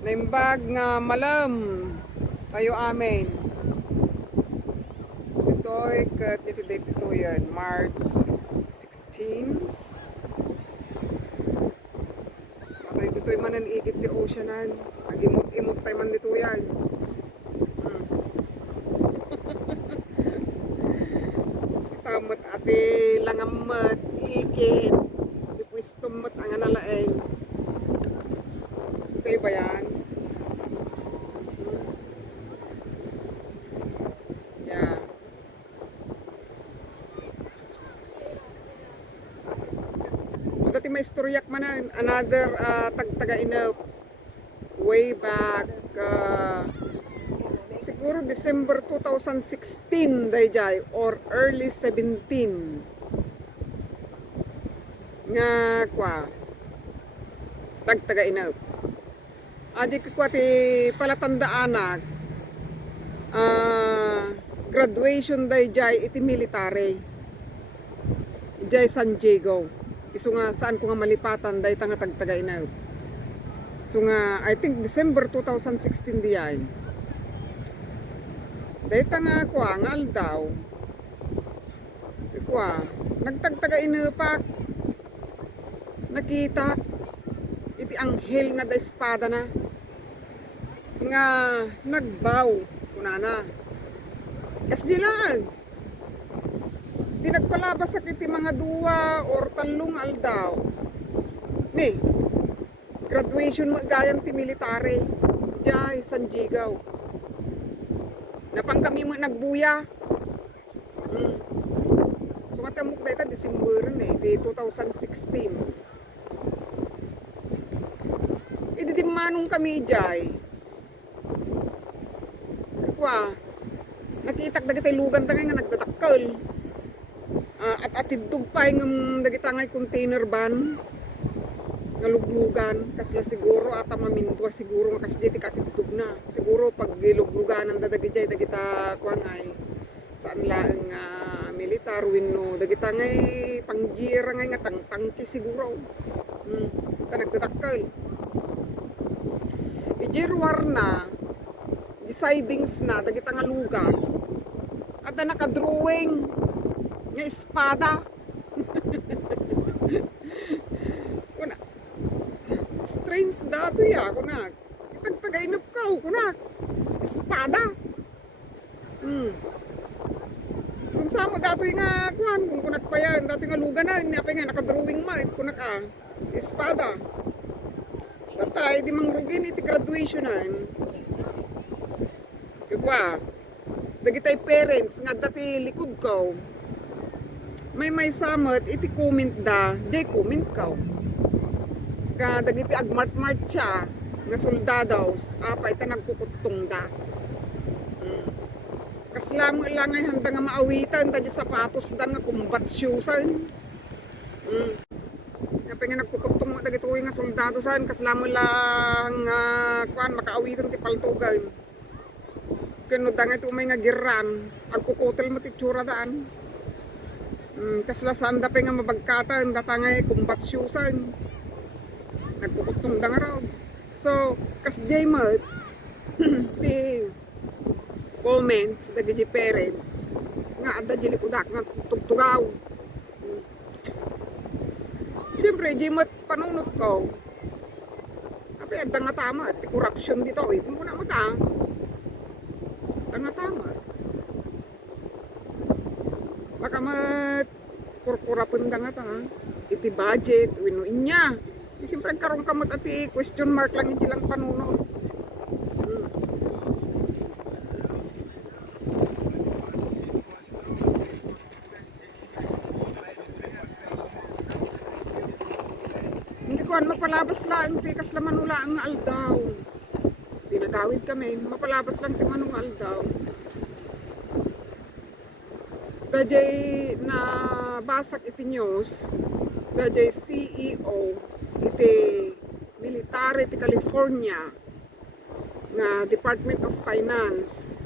Naimbag nga malam tayo amin. Ito'y kat date ito yan, March 16. Matay dito'y mananigit ti oceanan. Agimot-imot tayo man dito yan. Itamot ati langamat, ikit. Di pwistomot ang analaeng. Okay ba yan? Yeah. Dati may istoryak man another tagtaga-inap way back siguro December 2016 dayjay or early 17 nga kwa tagtaga-inap. Adi ko kwa ti palatandaanak graduation dayjay iti military jay San Diego. Iso nga saan ko nga malipatan day tanga tagtaga-inap. So nga I think December 2016 di ay. Day tanga kwa nga aldaw. Kwa nagtagtaga-inapak. Nakita iti anghel nga da espada na nga nagbaw kunana. Kas di lang. Di nagpalabas iti mga duwa or talong aldaw. Ni, graduation mo gayam ti military. Jay, San Diego. Napang kami mo nagbuya. So nga tamok dito, December di 2016. Idi di manong kami jay. Kakwa, nakitak dagitay lugan tangay nga nagtatakkel. At atidug pa yung dagita ngay container van nga luglugan kasla siguro ata mamindwa siguro nga kasdi ti katidug na siguro pag lugluganan dagiti dagita kwa ngay saan laeng militar wenno dagita ngay panggira ngay nga tangtangki siguro ta nagtatakkel ijirwar na decidings na dagita nga lugan at na nakadrawing nga espada. Kuna strange dato ya kunak. Itagtagainap ka kunak. Espada. Sunsamo dato nga kuan kung kunak pa yan dato nga lugan na apa nga nakadrawing ma it kunak espada. Tatay di mangrugin iti graduationan. Kagwa. Dagitay parents nga dati likod ko. May samat iti comment da jay comment ka dagiti agmart-mart siya nga soldados apa ita nagkukutong da kaslam lang ay handa nga maawitan da di sapatos da nga combat shoesan kaya nga nagkukutong mo dagiti nga soldadosan kaslam lang kuan makaawitan ti paltugan kano da nga iti umay nga giran agkukutel mo ti tsura daan kasla saan da pa nga mabagkatan datangay combat shoesan nagpuputong da nga raw so kas jaymat ti comments dagiti parents nga adda jili kudak nga tugtugaw siyempre jaymat panunot ko api adda nga tama ti corruption dito kung kuna mo ta nga tama baka kurkurapon da nga ta iti budget wino inya siyempre karong kamot ati question mark lang iti lang panunod hindi ko mapalabas lang ti kasla manula ang aldaw di nagawid kami mapalabas lang ti manung aldaw dajay na basak iti news dajay CEO iti military ti California nga Department of Finance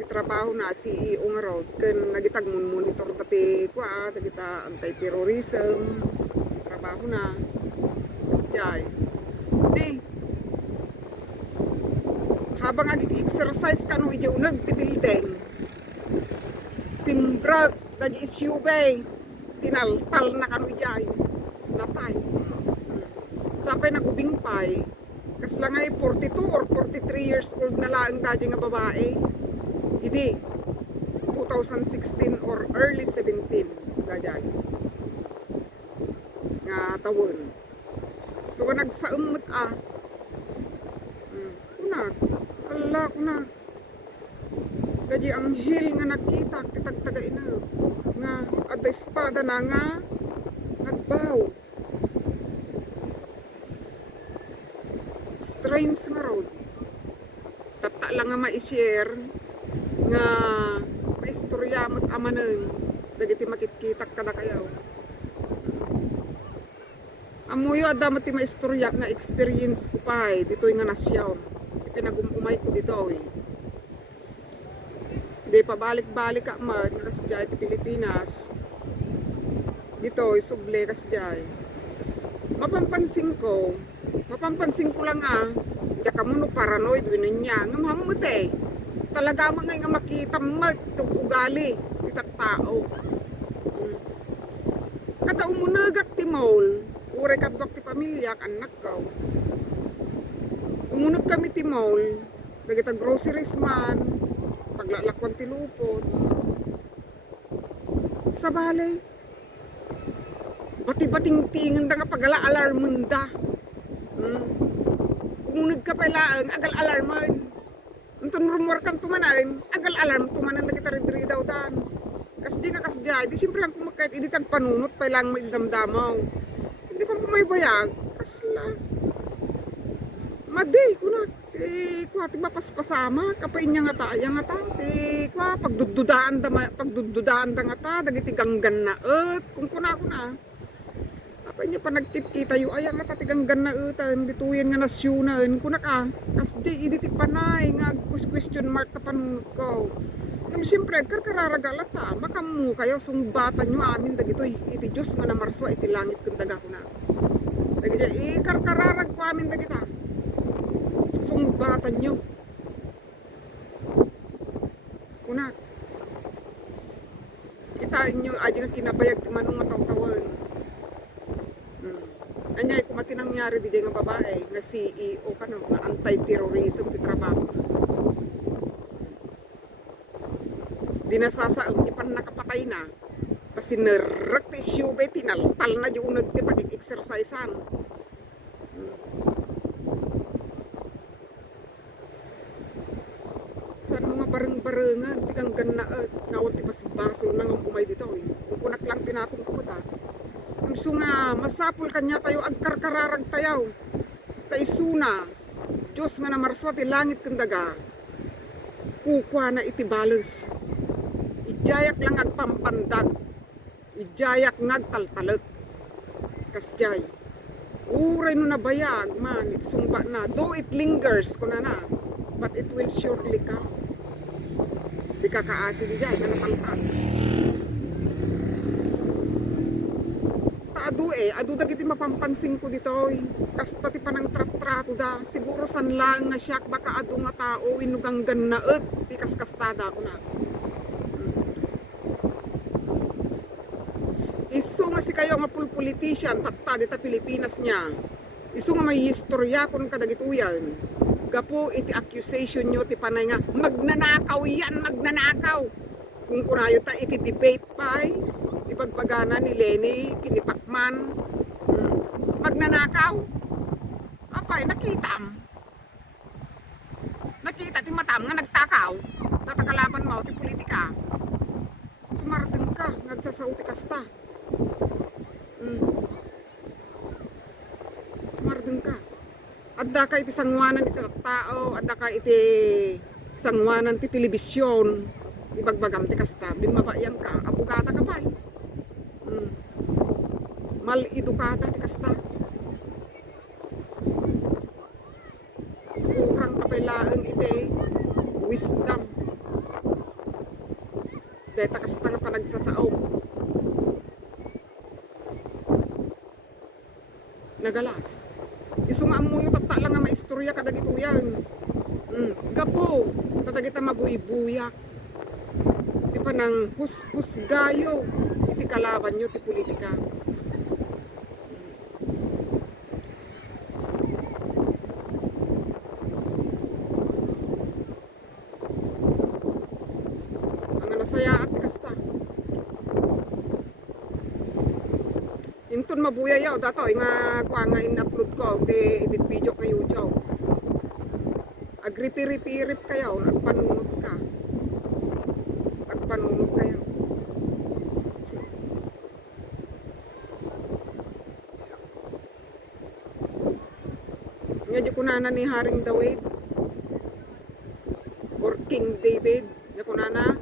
ti trabaho na CEO nga raw ken nagitag monitor dati kwa dagita anti-terrorism trabaho na kasjay di habang ag-exercise ka no iti unag ti building. Simbrag dadi isyubay tinaltal na kanu ijay natay. Sapay nagubing pay kasla nga 42 or 43 years old na laang dadi nga babae. Idi 2016 or early 17 dadi nga tawon. So nagsaumot kunag ala kunag dadi ang hil nga nakita kitagtaga ina nga at espada na nga nagbaw. Strange nga road. Tata lang nga ma-share nga maistorya mo't amanen dagiti makitkitak kada kayaw. Amuyo adamot ti maistorya nga experience ko pa dito'y nga nasyaw. Ti pinagumumay ko dito'y. Di pabalik-balik ka man kasjay ti Pilipinas. Dito'y suble kasjay. Mapampansin ko lang diya ka mo no paranoid winan niya nga mahamot talaga mo nga makita mo itong ugali itat tao. Kata umunagak ti mall uray kadwak ti pamilya anak ko. Umunag kami ti mall nagita groceries man paglalakwan ti lupot sa balay bati-bating tingan da nga pagala alarman da. Umunag ka pala agal alarman. Untun rumor kan tumanan agal alarm tumanan da kita ridri daw dan. Kasdi nga kasdi di siyempre ang kumakait idi tag panunot pa lang may damdamaw. Hindi ko pumaybayag kasla. Madi kuna ti kuha ti mapaspasama kapay niya nga ta ti kuha pagdududaan da nga ta dagiti ganggan na kung kuna apa niya pa nagkit-kita yu ay nga tatigang ganautan dituyen nga nasyunan kuna ka kasdi idi ti panay nga question mark ta panunod ko. Ngam siyempre karkararagalat makamu kayo sungbatan nyo amin dagito iti Diyos nga namarswa iti langit kun daga kuna. Dagiti karkararag ko amin dagita. Sungbatan nyo. Kuna. Kitain nyo aja nga kinabayag ti manong nga taw-tawan. Anyay kumati nangyari di nga babae nga CEO kano nga anti-terrorism ti trabaho. Dinasasaang ipan nakapatay na kasi nerek ti syube tinaltal na yung nagti pag-exercisean. Saan mga bareng-barengan ti kang ganaat ngawat ti pasbasol nang umay dito kung kunak lang tinakong kumata. So nga masapul kanya tayo agkarkararag tayaw taisuna Diyos nga namarswa ti langit kundaga kukwa na iti balos ijayak lang agpampandag ijayak ngagtaltalek kasjay uray no nabayag man itsumba na though it lingers kuna na but it will surely come di kakaasi di jay kanapalpal adu dagiti mapampansin ko ditoy kasta ti panang tratrato da siguro san lang nga siyak baka adu nga tao inugang gannaet ti kaskastada ko na isu nga si kayo nga politician tatta dita Pilipinas niya isu nga may istorya kun kadagituyan gapo iti accusation nyo ti panay nga magnanakaw yan magnanakaw kung kunayo ta iti debate pay ipagpagana ni Lenny kinipakman magnanakaw apay nakita ti matam nga nagtakaw tatakalaban mo ti politika sumardeng ka nagsasaw ti kasta sumardeng ka adda ka iti sangwanan iti tao adda ka iti sangwanan ti telebisyon ibagbagam ti kasta bimabayang ka abogada ka pay mal edukada ti kasta kurang kapailaeng iti wisdom deta kasta nga panagsasaom nagalas isu nga amuyo tatta lang nga maistorya kadagito yan Gapo, katagita mabuy-buyak. Di pa nang husgayo, iti kalaban nyo, ti politika. Ang nasaya at kasta. Intun mabuya yaw, dato, nga kwa nga in-upload ko, ti ibit video ka YouTube. Agripirip-irip kayo, nagpanunod ka. Nagpanunod kayo. Nga di kunana ni Haring Dawid or King David, di kunana,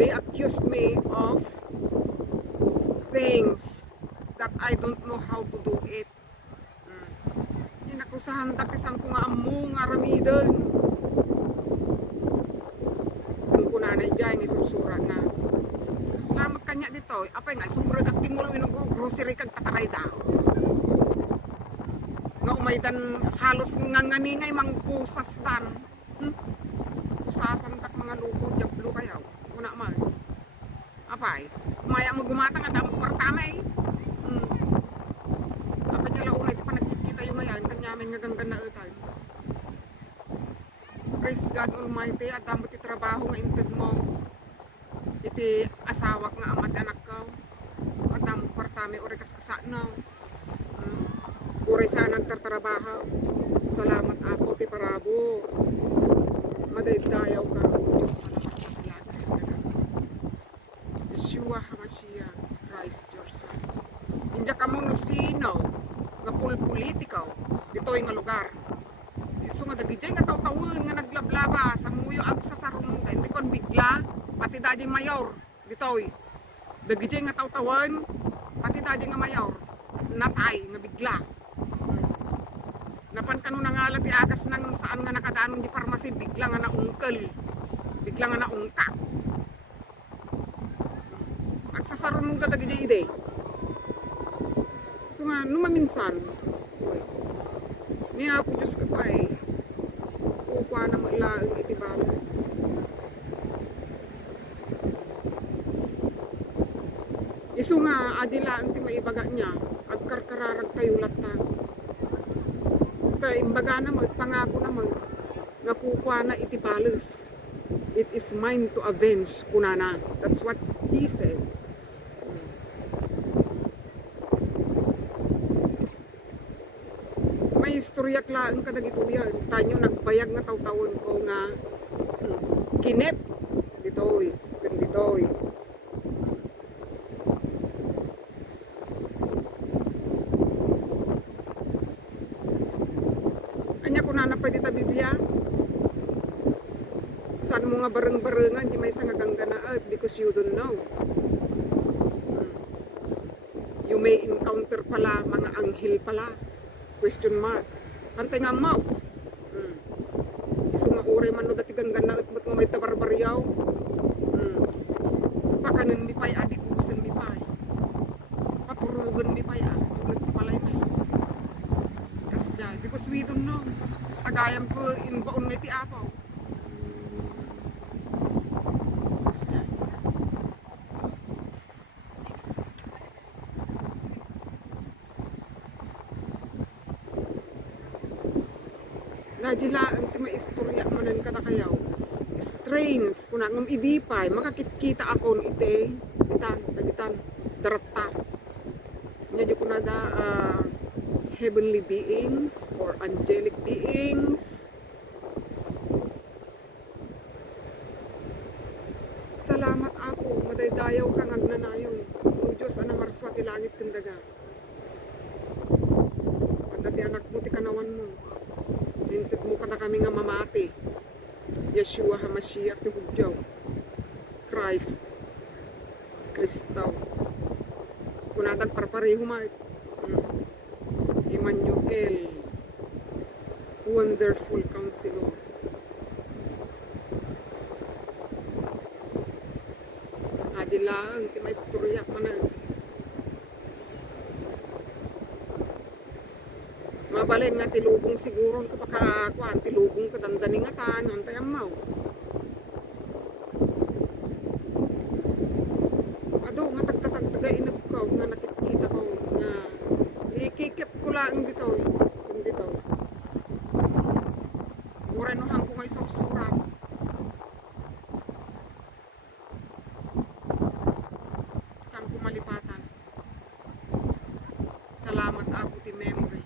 they accused me of things that I don't know how to do it. Inakusahan dati sang ko nga amu nga ramiden. Kung kunanay dyan, isusura na. Salamat kanya dito. Apay nga, sumurag at tingulo grocery kag tataray daw. Nga umaydan halos nga nganingay mang pusas dan. Pusasan tak mga lukod, jablo kayaw. Una man. Apay, umaya mo gumatang at among kwartamay. Apay niya launay, di pa nagkikita yung ngayon, kanyamin nga ganggan na utay. Praise God Almighty, at damo ti trabaho nga inted mo. Iti asawak nga amat anak ko. At damo kwartamay, uri kaskasa na. Uri sa nagtartrabaho. Salamat apo ti parabo. Madaydayaw ka. Diyos, salamat sa talaga. Yeshua HaMashiach, Christ your Son. Hindi ka mo no sino nga politiko dito'y nga lugar. So nga dagiti nga taw-tawon nga naglablaba sa muyo ag sa sarong hindi kon bigla pati dadya mayor dito'y. Dagiti nga taw-tawon pati dadya nga mayor natay nga bigla. Napan kanu nangalat ti agas nang saan nga nakadaanon di parmasi bigla nga naungkel. Bigla nga naungka. Agsasaruno da dagiti ide. So nga numaminsan niya po Diyos ka pa kukuha na maglaang iti balas. Isu nga adila ang ti maibaga niya agkarkararag tayo lata. Imbaga na mo, pangako na mo, nga kukuha na iti balas. It is mine to avenge, kunana. That's what he said. May istoryak laang kadagituyan. Tanyo nagbayag nga taw-tawon ko nga kinep ditoy, ditoy. Anya kunana pwede ta Biblia. Saan mo nga bareng-barengan di may sa nga gangganaat because you don't know. You may encounter pala mga anghel pala. Question mark. Hantay nga mo. Isu nga ure man no dati gangganaat ba't mo may tabarbaryaw. Pakanan mi pay adikusen mi pay. Paturugan mi pay nagpalay may. Because we don't know. Tagayam ko inbaon nga iti apaw. Kasya. Nadila ang ti maistorya manan kata kayaw. Strange kuna ngam idipay makakita akon ite dagitan darata. Nya di kuna da heavenly beings or angelic beings. Salamat apo, madaydayaw kang agnanayong. O Diyos, ana marswa ti langit kendaga. At ti anak mo ti kanawan mo. Hintit mo kada kami nga mamati. Yeshua HaMashiach ti Hudyaw. Christ. Kristaw. Kunadag parpareho mait. Emmanuel, Wonderful Counselor. Adilaang kinaistorya manag. Mabalay Balin nga tilubong siguro ka pakakuan, tilubong ka dandaningatan, antay amaw. Ado nga tagtatagtaga inag ko, nga nakikita ko nga ikikip ko lang dito eh. Dito eh. Uranuhan ko nga isursurat. Saan ko malipatan. Salamat ako ti memory.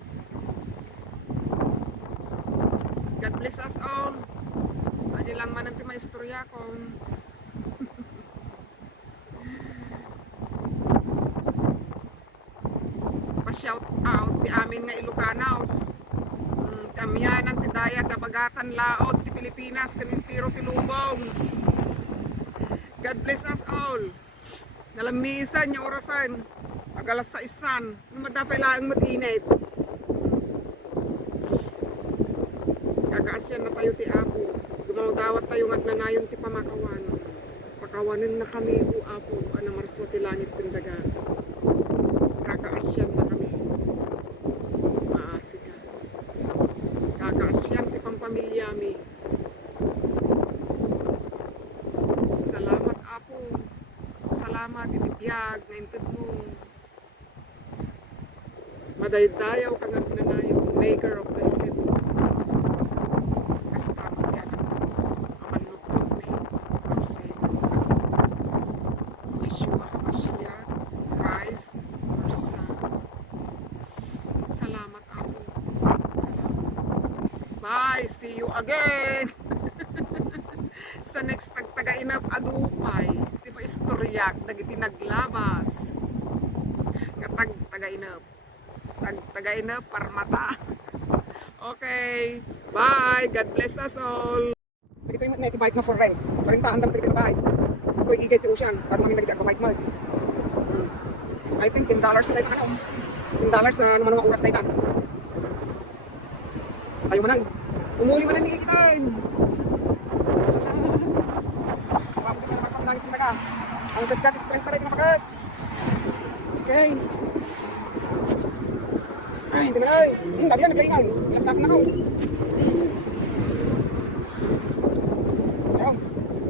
God bless us all. Adi lang man ang ti maistorya ko. Pa-shout out ti amin nga Ilocanaos. Kami yan ang tidaya dabagatan laod ti Pilipinas kanin tiro ti lubong. God bless us all. Nalamisan niya orasan. Agalas sa isan. Madapay lang matinit. Kakaasyan na tayo ti Apo. Dumawdawat tayo ngagnanayon ti pamakawan. Pakawanan na kami o Apo. Anang marswa ti langit tindaga. Kakaasyan na kami. Maasi ka. Kakaasyan ti pampamilya mi. Salamat Apo. Salamat iti biyag na inted mo. Madaydayaw kang agnanayo, maker of the heavens. Kastamot yan ang amanlugtog may our Savior. Yeshua HaMashiach, Christ, our Son. Salamat Apo. Salamat. Bye! See you again! Sa next tagtagainap adupay. Di pa istoryak, dagiti naglabas. Nga tagtagainap. Tagtagainap parmata. Okay. Bye. God bless us all. Ito yung naitibahit na for rent. Parintahan dapat ito na bahit. Ito yung igay ti Ocean. Kaya namin nagdagpabahit mo. I think $10 na tayo ano. $10 na naman mga oras tayo. Tayo manag. Umuli mo na hindi kitain. Mapagod sa naman sa tinangit ka. Ang dagdag strength pa rin yung mapagat. Okay. Ay, hindi mo na. Dali yan, naglaingan. Ilas-lasan ako. Ayaw.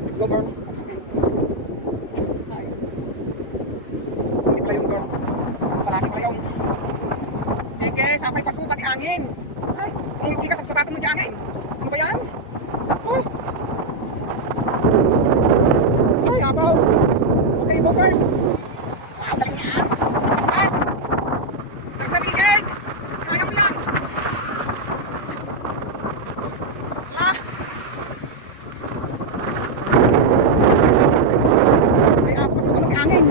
Let's go, girl. Ay. Hindi pala yung girl. Palagi pala yung. Sige, sapay paso pati angin. Ay, kung lukli ka sa sapato mo di angin. Ano ba yan? Oh. Ay, abaw. Okay, you go first. Wow, galing niya. Pas-pas. Nagsabigay. Kaya mo yan. Ha? Ay, ako, paso ka mag-angin.